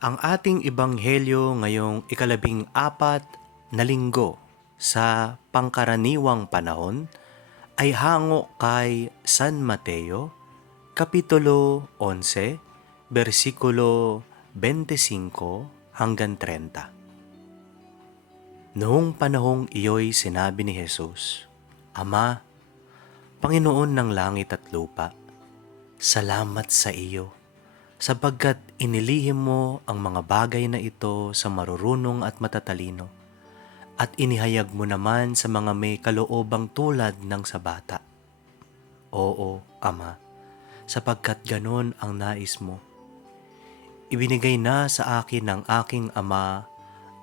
Ang ating ebanghelyo ngayong ikalabing-apat na linggo sa pangkaraniwang panahon ay hango kay San Mateo, Kapitulo 11, versikulo 25 hanggang 30. Noong panahong iyo'y sinabi ni Jesus, Ama, Panginoon ng langit at lupa, salamat sa iyo sapagkat inilihim mo ang mga bagay na ito sa marurunong at matatalino at inihayag mo naman sa mga may kaloobang tulad ng sa bata. Oo, Ama, sapagkat ganon ang nais mo. Ibinigay na sa akin ng aking Ama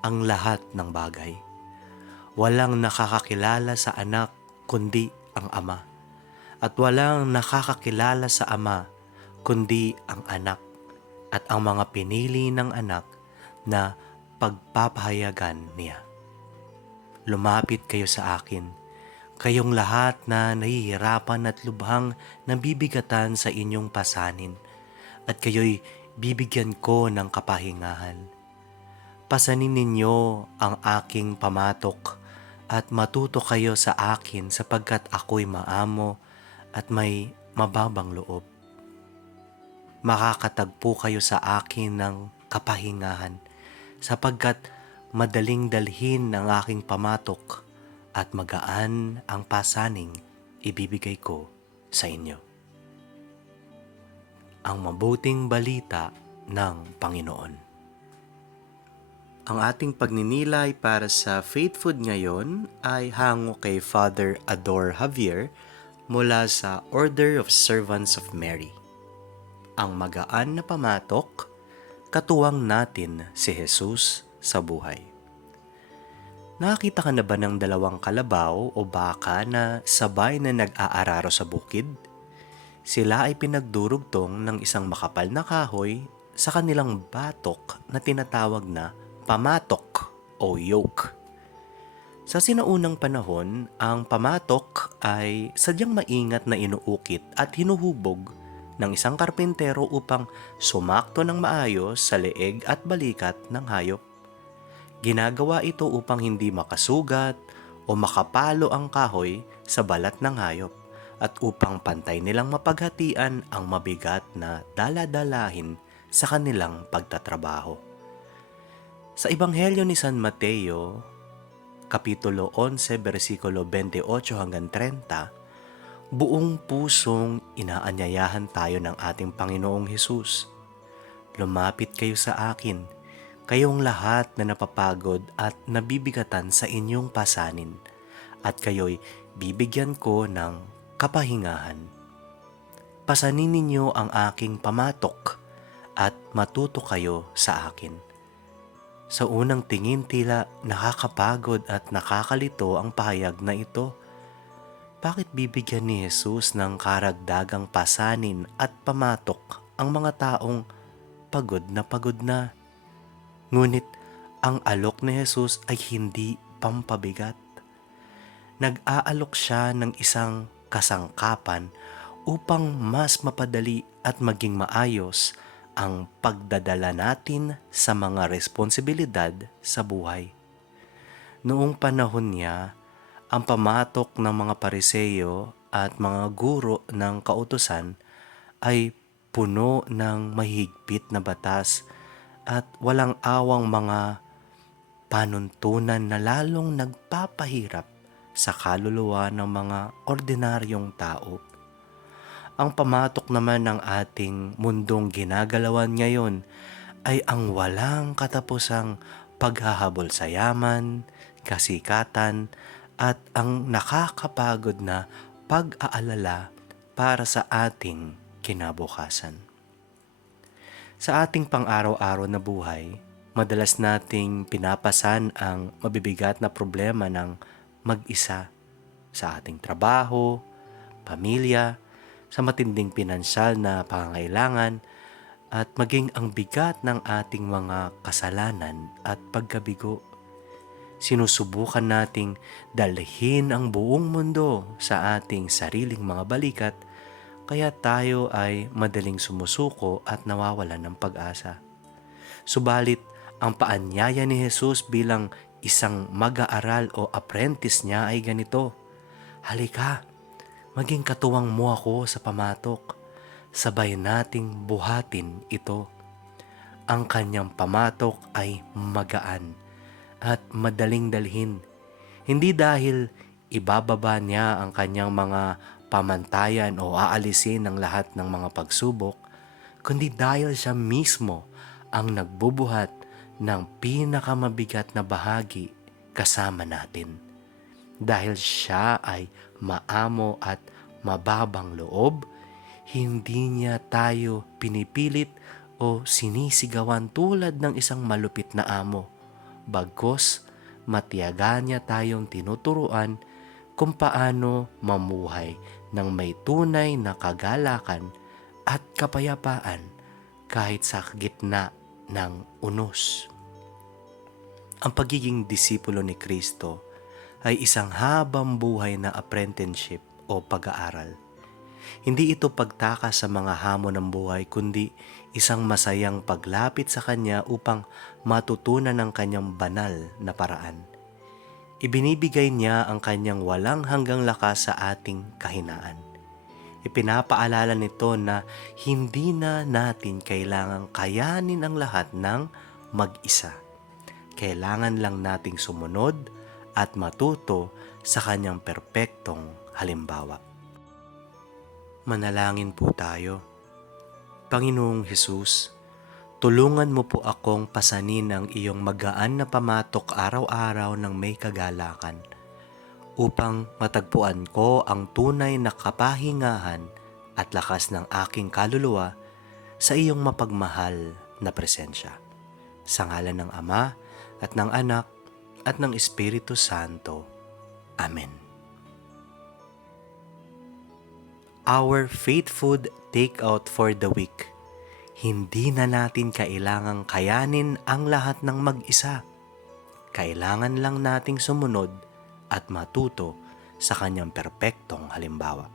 ang lahat ng bagay. Walang nakakakilala sa anak kundi ang Ama, at walang nakakakilala sa Ama kundi ang anak at ang mga pinili ng anak na pagpapahayagan niya. Lumapit kayo sa akin, kayong lahat na nahihirapan at lubhang nabibigatan sa inyong pasanin, at kayo'y bibigyan ko ng kapahingahan. Pasanin ninyo ang aking pamatok at matuto kayo sa akin sapagkat ako'y maamo at may mababang loob. Makakatagpo kayo sa akin ng kapahingahan sapagkat madaling dalhin ang aking pamatok at magaan ang pasaning ibibigay ko sa inyo. Ang mabuting balita ng Panginoon. Ang ating pagninilay para sa Faith Food ngayon ay hango kay Father Ador Javier mula sa Order of Servants of Mary. Ang magaan na pamatok, katuwang natin si Jesus sa buhay. Nakakita ka na ba ng dalawang kalabaw o baka na sabay na nag-aararo sa bukid? Sila ay pinagdurugtong ng isang makapal na kahoy sa kanilang batok na tinatawag na pamatok o yoke. Sa sinaunang panahon, ang pamatok ay sadyang maingat na inuukit at hinuhubog ng isang karpintero upang sumakto ng maayos sa leeg at balikat ng hayop. Ginagawa ito upang hindi makasugat o makapalo ang kahoy sa balat ng hayop at upang pantay nilang mapaghatian ang mabigat na daladalahin sa kanilang pagtatrabaho. Sa Ebanghelyo ni San Mateo, Kapitulo 11, versikulo 28 hanggang 30, buong pusong inaanyayahan tayo ng ating Panginoong Hesus. Lumapit kayo sa akin, kayong lahat na napapagod at nabibigatan sa inyong pasanin, at kayo'y bibigyan ko ng kapahingahan. Pasanin ninyo ang aking pamatok at matuto kayo sa akin. Sa unang tingin tila nakakapagod at nakakalito ang pahayag na ito. Bakit bibigyan ni Jesus ng karagdagang pasanin at pamatok ang mga taong pagod na? Ngunit ang alok ni Jesus ay hindi pampabigat. Nag-aalok siya ng isang kasangkapan upang mas mapadali at maging maayos ang pagdadala natin sa mga responsibilidad sa buhay. Noong panahon niya, ang pamatok ng mga Pariseyo at mga guro ng kautusan ay puno ng mahigpit na batas at walang awang mga panuntunan na lalong nagpapahirap sa kaluluwa ng mga ordinaryong tao. Ang pamatok naman ng ating mundong ginagalawan ngayon ay ang walang katapusang paghahabol sa yaman, kasikatan, at ang nakakapagod na pag-aalala para sa ating kinabukasan. Sa ating pang-araw-araw na buhay, madalas nating pinapasan ang mabibigat na problema ng mag-isa sa ating trabaho, pamilya, sa matinding pinansyal na pangangailangan, at maging ang bigat ng ating mga kasalanan at pagkabigo. Sinusubukan nating dalhin ang buong mundo sa ating sariling mga balikat, kaya tayo ay madaling sumusuko at nawawalan ng pag-asa. Subalit, ang paanyaya ni Jesus bilang isang mag-aaral o apprentice niya ay ganito, "Halika, maging katuwang mo ako sa pamatok. Sabay nating buhatin ito." Ang kanyang pamatok ay magaan at madaling dalhin. Hindi dahil ibababa niya ang kanyang mga pamantayan o aalisin ang lahat ng mga pagsubok, kundi dahil siya mismo ang nagbubuhat ng pinakamabigat na bahagi kasama natin. Dahil siya ay maamo at mababang loob, hindi niya tayo pinipilit o sinisigawan tulad ng isang malupit na amo. Bagkus, matiyaga niya tayong tinuturuan kung paano mamuhay ng may tunay na kagalakan at kapayapaan kahit sa gitna ng unos. Ang pagiging disipulo ni Kristo ay isang habang buhay na apprenticeship o pag-aaral. Hindi ito pagtakas sa mga hamon ng buhay, kundi isang masayang paglapit sa Kanya upang matutunan ang Kanyang banal na paraan. Ibinibigay niya ang Kanyang walang hanggang lakas sa ating kahinaan. Ipinapaalala nito na hindi na natin kailangang kayanin ang lahat ng mag-isa. Kailangan lang nating sumunod at matuto sa Kanyang perpektong halimbawa. Manalangin po tayo. Panginoong Hesus, tulungan mo po akong pasanin ang iyong magaan na pamatok araw-araw ng may kagalakan upang matagpuan ko ang tunay na kapahingahan at lakas ng aking kaluluwa sa iyong mapagmahal na presensya. Sa ngalan ng Ama at ng Anak at ng Espiritu Santo. Amen. Our faith food takeout for the week. Hindi na natin kailangang kayanin ang lahat ng mag-isa. Kailangan lang nating sumunod at matuto sa Kanyang perpektong halimbawa.